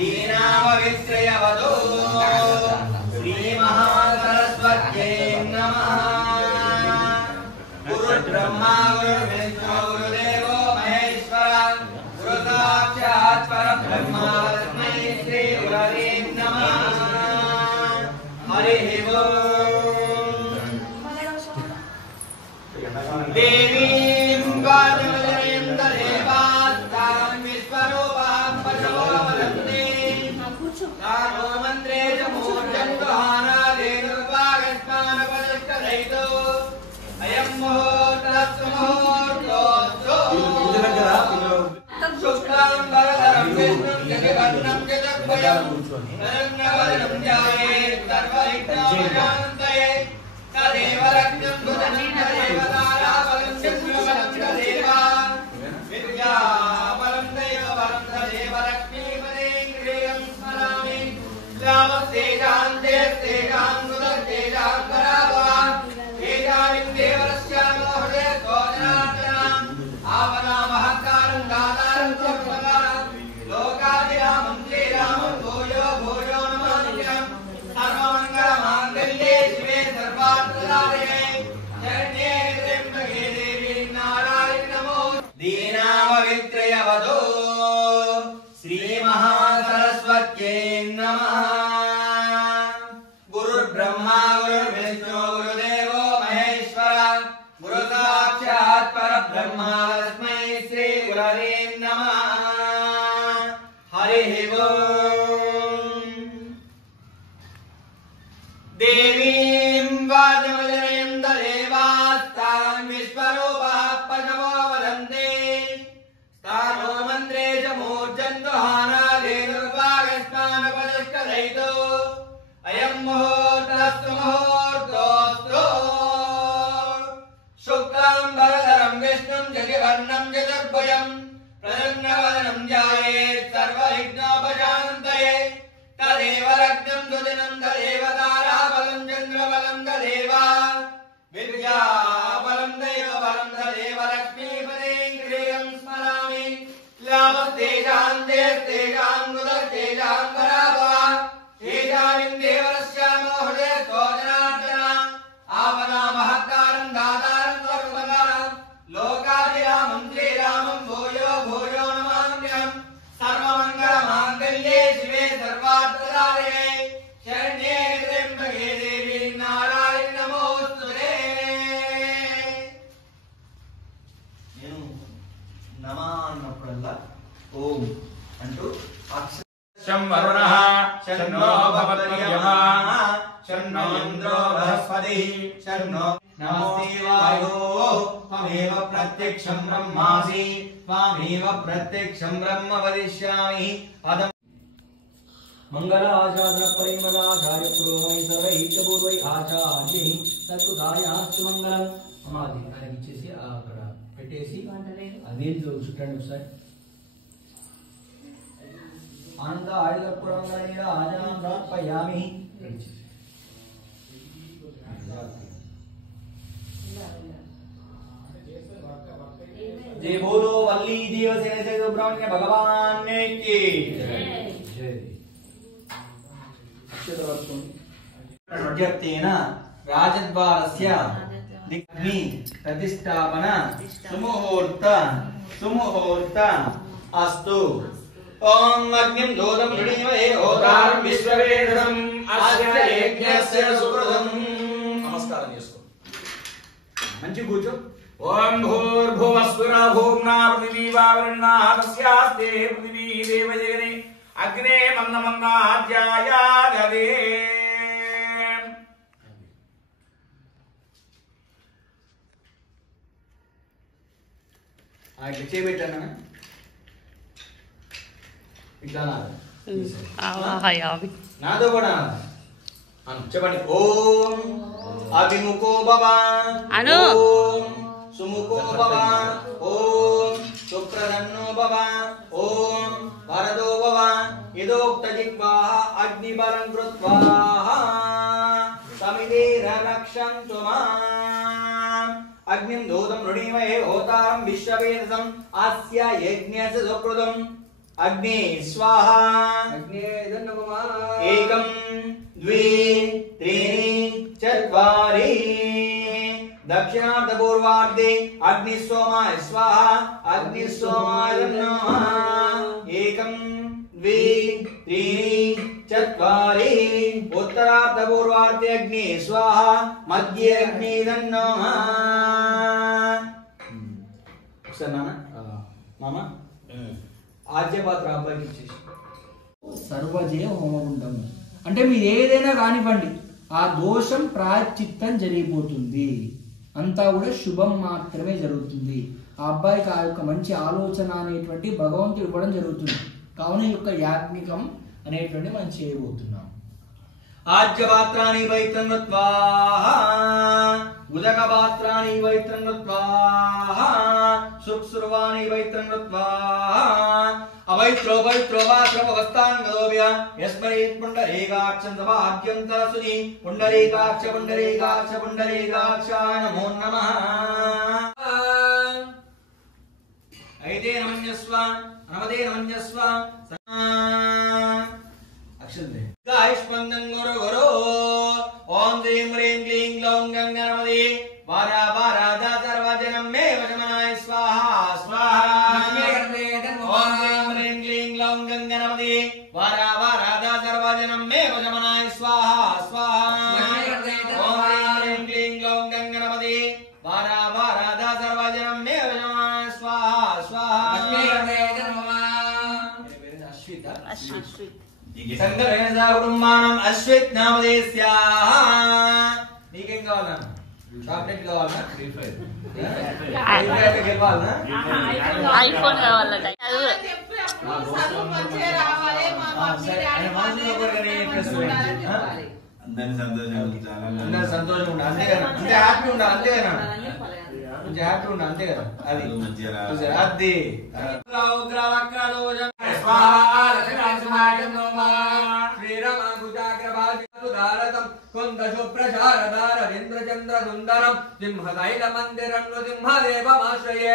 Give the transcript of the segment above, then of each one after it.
दीनामवित्रयवतो श्री महासरस्वत्यै नमः। गुरुर्ब्रह्मा गुरुर्विष्णु गुरुदेवो महेश्वरः गुरुसाक्षात् परब्रह्म तस्मै श्री गुरवे नमः। हरिः ओम्। देवीं वाजमजयं देवास्तां विश्वरूपां पशवोवदन्ति तानो मन्त्रे च मूर्धन्वहानादेनुर्वागस्मानपदष्टदयितो अयं मुहूर्तस्तु मुहूर्तोऽस्तु शुक्लां वरदरं विष्णुं जगन्नं जगद्भयं शरण्यवरणं ध्यायेत् सर्वविघ्नोपशान्तये तदेव रक्षं सुदनं तदेव ताराबलं चन्द्रबलं तदेव विद्याबलं दैवबलं तदेव लक्ष्मीपदें गृहं स्मरामि लाभस्तेजां जयस्तेजां सुदस्तेजां पराभवा तेजां देवरस्यामो हृदय स्तोत्रार्चनाम् आवनामहङ्कारं दातारं सर्वकालं लोकाभिरामं श्रीरामं भूयो भूयो नमाम्यहम् सर्वमङ्गलमाङ्गल्ये शिवे सर्वार्थसाधके शरण्ये त्र्यम्बके देवी नारायणि नमोस्तुते। दीनामवित्रयवतो श्री महासरस्वत्यै नमः। गुरुर्ब्रह्मा गुरुर्विष्णु गुरुदेवो महेश्वरः गुरुसाक्षात् परब्रह्म तस्मै श्री गुरवे नमः। हरिः ओम्। देवीं वाजमजनयं देवास्तां विश्वरूपाः पशवो वदन्ति तानो मन्त्रे च मूर्धन्वहानादेनुर्वागस्मानपदष्टदयितो अयं मुहूर्तस्तु मुहूर्तोऽस्तु शुक्लां वरदरं विष्णुं जगन्नं चतुर्भुजं प्रसन्नवदनं ध्यायेत् सर्वविघ्नोपशान्तये तदेव रक्षं सुदिनं तदेव ताराबलं चन्द्रबलं तदेव विद्याबलं दैवबलं तदेव लक्ष्मीपदें गृहं स्मरामि लाभस्तेजां जयस्तेजां सुदस्तेजां पराभवा तेजां देवरस्यामो हृदय स्तोत्रार्चनाम् आवनामहङ्कारं दातारं सर्वकालं लोकाभिरामं श्रीरामं भूयो भूयो नमाम्यहम् सर्वमङ्गलमाङ्गल्ये शिवे सर्वार्थसाधके शरण्ये त्र्यम्बके देवी नारायणि नमोस्तुते। నేను నమః అన్నప్పుడల్లా ఓం అంటూ అక్షరం వరుణః శన్నో భవత్యమా శన్నో ఇంద్రో బృహస్పతిః శన్నో నమస్తే వాయో త్వమేవ ప్రత్యక్షం బ్రహ్మాసి త్వమేవ ప్రత్యక్షం బ్రహ్మ వదిష్యామి అదం మంగళాచార్య పరిమళాచార్య పురోహై సర్వైకపూర్వై ఆచార్యై సత్కృతాయాస్తు మంగళం సమాధి ఆయనకి ఇచ్చేసి అక్కడ పెట్టేసి అదే చుట్టండి ఒకసారి ఆనంద ఆయుధపురంగళ ఆజనం సమర్పయామి जय बोलो वल्ली देवसेन से सुब्रह्मण्य भगवान की जय। अक्षतवर्षेण राजद्वारस्य दिग्नि प्रतिष्ठापन सुमुहूर्त अस्तु। ओम अग्निं दोदं ऋणीमहे होतारं विश्ववेदनं अस्य यज्ञस्य सुकृतं। नमस्कारं చేసుకో మంచి కూర్చో। ओम भूर्भुवस्सुरा भूम्ना पृथिवी वावृणा तस्यास्ते पृथिवी देवजगने अग्ने मन्नमन्नाध्यायादे। ఇట్లా చేయబెట్టాను ఇట్లా నాతో కూడా చెప్పండి। ఓం అభిముఖో భవ ఓం सुमुखो भव ओम सुप्रसन्नो भव ओम वरदो भव यदोक्तजिह्वाः अग्निबलं कृत्वा समिधेन रक्षन्तु माम्। अग्निं दूतं ऋणीमहे होतारं विश्ववेदसम् अस्य यज्ञस्य सुकृतम् अग्ने स्वाहा एकं द्वे त्रीणि चत्वारि दक्षिणार्धपूर्वार्धे अग्निसोमाय स्वाहा अग्निसोमाय नमः एकं द्वे त्रीणि चत्वारि उत्तरार्धपूर्वार्धे अग्नि स्वाहा मध्ये अग्नि नमः मामा ఆజ్యపాత్ర అబ్బాయికి ఇచ్చేసి సర్వజయ హోమగుండము అంటే మీరు ఏదైనా కానివ్వండి ఆ దోషం ప్రాయశ్చిత్తం జరిగిపోతుంది, అంతా కూడా శుభం మాత్రమే జరుగుతుంది. ఆ అబ్బాయికి ఆ యొక్క మంచి ఆలోచన అనేటువంటి భగవంతుడు ఇవ్వడం జరుగుతుంది. కావున ఈ యొక్క యాజ్ఞికం అనేటువంటి మనం చేయబోతున్నాం. ఆజ్యపాత్రాణి వైత్రన్వత్వా ఉదకపాత్రాణి వైత్రన్వత్వా సుక్సుర్వాణి వైత్రన్వత్వా అవైత్రో వైత్రో వాశ్రవస్తాంగదోభ్య యస్మరేత్ పుండరీకాక్షం సమాద్యంతరసుని పుండరీకాక్ష పుండరీకాక్ష పుండరీకాక్షాయ నమో నమః. ఐదే నమన్యస్వ నమదే నమన్యస్వ అక్షంతే గాయస్పందం గురు గురు ఓం శ్రీం హ్రీం క్లీం గ్లౌం గంగనమదే వారా వారాద సర్వజనం మే వశమనాయ స్వాహా స్వాహా ఓం శ్రీం హ్రీం క్లీం గ్లౌం గంగనమదే వారా వారాద సర్వజనం మే వశమనాయ స్వాహా స్వాహా ఓం శ్రీం క్లీం గ్లౌం గంగనమదే వారా వారాద సర్వజనం మే వశమనాయ స్వాహా స్వాహా. సంగరేణ కుటుంబానం అశ్విత్ నామదేస్యాః. నీకేం కావాలన్నా? చాక్లెట్ కావాలన్నా? గెలవాలన్నా? ఐఫోన్ కావాలట. అందరి సంతోషం ఉండాలి అంతే కదా, అంటే హ్యాపీ ఉండాలి అంతే కదా, కొంచెం హ్యాపీ ఉండాలి అంతే కదా. అది అది కుందశుభ్రశారదారవింద్రచంద్రసుందరం సింహదైల మందిరం సింహదేవమాశ్రయే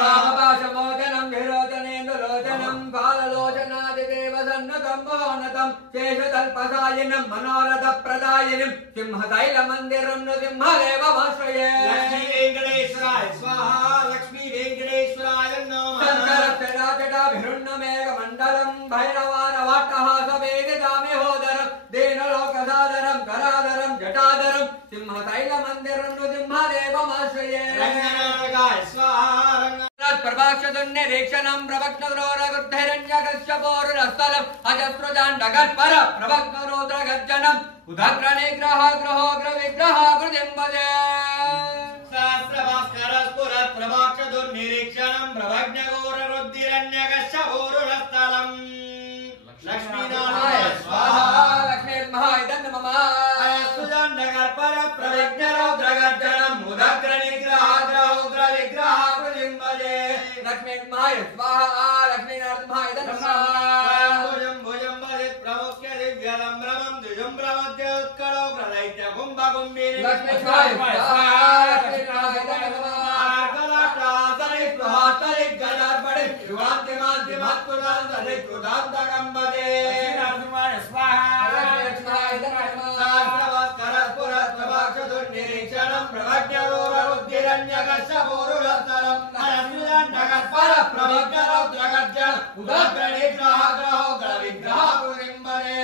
పాపపాశమోచనం విరోచనేందులోచనం బాలలోచనాదిదేవ సన్నతం మహోన్నతం శేషతల్పసాయనం మనోరథ ప్రదాయనం సింహదైల మందిరం సింహదేవమాశ్రయే. లక్ష్మీ వెంకటేశ్వరాయ స్వాహా లక్ష్మీ వెంకటేశ్వరాయ నమః. శంకరక్షరాజటాభిరుణ్ణమేఘ మండలం భైరవారవాట్టహాసవేదిదామిహోదరం దీనలోకసాదరం కరాదరం జటాదరం సింహతైల మందిరం సింహదేవమాశ్రయే. రంగనాయకాయ స్వాహా ప్రభాక్షదున్నిరీక్షణం ప్రవక్నరోరగృద్ధైరణ్యకశ్యపోరుణస్థలం అజస్రుజాండగర్పర ప్రభగ్నరోద్రగర్జనం ఉదగ్రనిగ్రహ గ్రహోగ్ర విగ్రహ కృతింబదే. సహస్రభాస్కరస్ఫురత్ ప్రభాక్షదుర్నిరీక్షణం ప్రభగ్నగోరరుద్ధిరణ్యకశ్యపోరుణస్థలం. లక్ష్మీనారాయణ స్వాహా లక్ష్మీర్మహాయ నమః. సుజాండగర్పర ప్రవిఘ్నరౌద్రగర్జనం ఉదగ్రనిగ్రహ గ్రహోగ్ర విగ్రహ కృతింబదే. లక్ష్మీర్మహాయ స్వాహా లక్ష్మీనారాయణ నమః. భుజం భుజం వదిత్ ప్రముఖ్య దివ్యదం భ్రమం ద్విజం ప్రమధ్య ఉత్కళౌ ప్రదైత్య కుంభకుంభిని. లక్ష్మీర్మహాయ స్వాహా లక్ష్మీనారాయణ నమః. గదార్పడి యువాంతిమాంతిమత్తుదాంతరి కృతాంతకంబదే. లక్ష్మీనారాయణ స్వాహా లక్ష్మీనారాయణ నమః. సహస్రభాస్కరస్ఫురత్ ప్రభాక్షదుర్నిరీక్షణం ప్రభగ్నగోరరుద్ధిరణ్యకశ్యపోరుణస్థలం హరసుజాండగర్పర ప్రభగ్నరౌద్రగర్జనం ఉదగ్రనిగ్రహ గ్రహోగ్ర విగ్రహ కృతింబదే.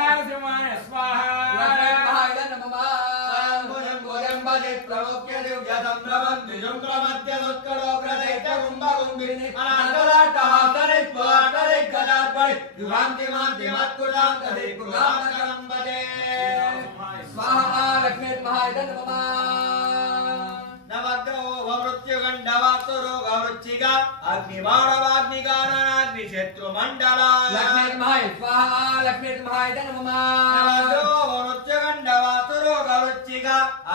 లక్ష్మీనారాయణ స్వాహా లక్ష్మీనారాయణ నమః. భుజం భుజం వదిత్ ప్రముఖ్య దివ్యదం భ్రమం ద్విజం ప్రమధ్య ఉత్కళౌ ప్రదైత్య కుంభకుంభిని. అనార్కలాట్టహాసరిత్వాటరి గదార్పడి యువాంతిమాంతిమత్తుదాంతరి కృతాంతకంబదే. స్వాహా లక్ష్మీర్మహాయ నమః. నవగ్రహో వమృత్యుగండవాసురోగవృచ్చిక అగ్నిమాణవాగ్నిగాననాగ్నిశత్రుమండల. లక్ష్మీర్మహాయ స్వాహా లక్ష్మీర్మహాయ నమః. నవగ్రహో వమృత్యుగండవాసురోగవృచ్చిక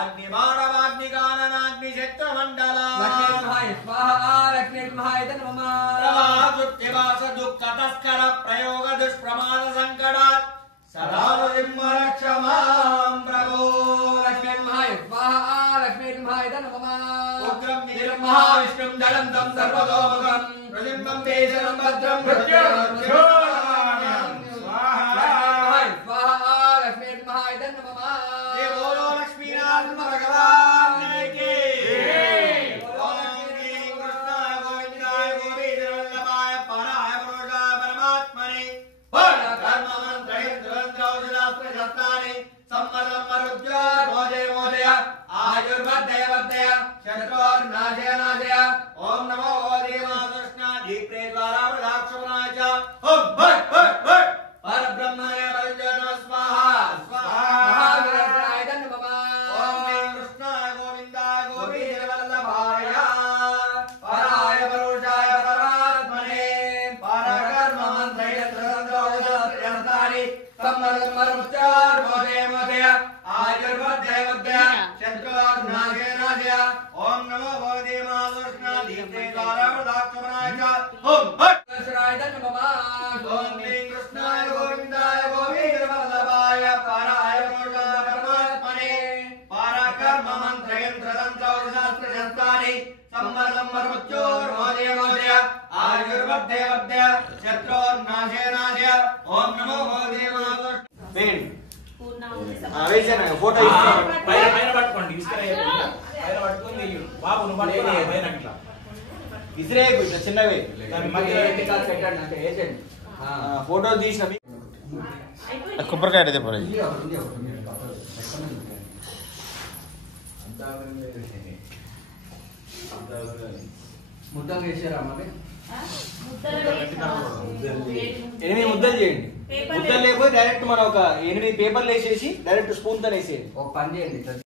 అగ్నిమాణవాగ్నిగాననాగ్నిశత్రుమండల. లక్ష్మీర్మహాయ స్వాహా లక్ష్మీర్మహాయ నమః. ప్రవాహృత్యవాస దుఃఖ తస్కర ప్రయోగ దుష్ప్రమాద సంకటాత్ సదానుసింహరక్షమాం ప్రభో. లక్ష్మీర్మహాయ స్వాహా లక్ష్మీర్మహాయ నమః. ఉగ్రం మహావిష్ణు విష్ణుం దళంతం సర్వతోముఖం ప్రతింబం తేజరం భద్రం स्वाहा लक्ष्मी महायते नमः ये बोलो लक्ष्मीनाथ भगवान की ओम श्री कृष्णाय गोविंदाय गोविंदवल्लभाय पराय पुरुषाय परमात्मने कर्म मंत्र यंत्र औषधास्त्र शस्त्राणि सम्मतं मरुद्योर मोदे मोदय आयुर्वर्धय वर्धय शत्रुर्नाशय नाशय ओम नमो देवाकृष्ण दीप्रे द्वारा वृदाक्षपणाय च ओम भट भट भट परब्रह्मणे परञ्जन स्वाहा स्वाहा महावीराय नमः ओम श्री कृष्णाय गोविंदाय गोविंदवल्लभाय पराय पुरुषाय परमात्मने परकर्म मंत्र यंत्र औषधास्त्राणि सम्मतं मरुद्योर मोदे मोदय आयुर्वर्धय वर्धय शत्रुर्नाशय नाशय ओम नमो भगवते महाकृष्ण दीप्ते द्वारा वृदाक्षपणाय च ओम भट लक्ष्मीनाय नमः ओम श्री कृष्णाय गोविंदाय गोविंदवल्लभाय पराय पुरुषाय परमात्मने पराकर्म मंत्र यंत्र औषधास्त्र शस्त्राणि सम्मतं मरुद्योर मोदय मोदय आयुर्वर्धय वर्धय शत्रुर्नाशय नाशय ओम नमो भगवते महाकृष्ण వేసాను ఫోటో పైన పట్టుకోండి పైన పట్టుకొని బాబు నువ్వు పట్టుకోవాలి పైన అట్లా ఇసిరే చిన్నవి దాని మధ్యలో ఎట్టి కాలు పెట్టండి అంటే ఏజెంట్ ఫోటోలు తీసిన కొబ్బరికాయ అయితే పోయి ముద్దలు వేసారా మరి 8 ముద్దలు చేయండి ముద్దలు లేకపోతే డైరెక్ట్ మనం ఒక 8 పేపర్లు వేసేసి డైరెక్ట్ స్పూన్ తో వేసేయండి ఒక పని చేయండి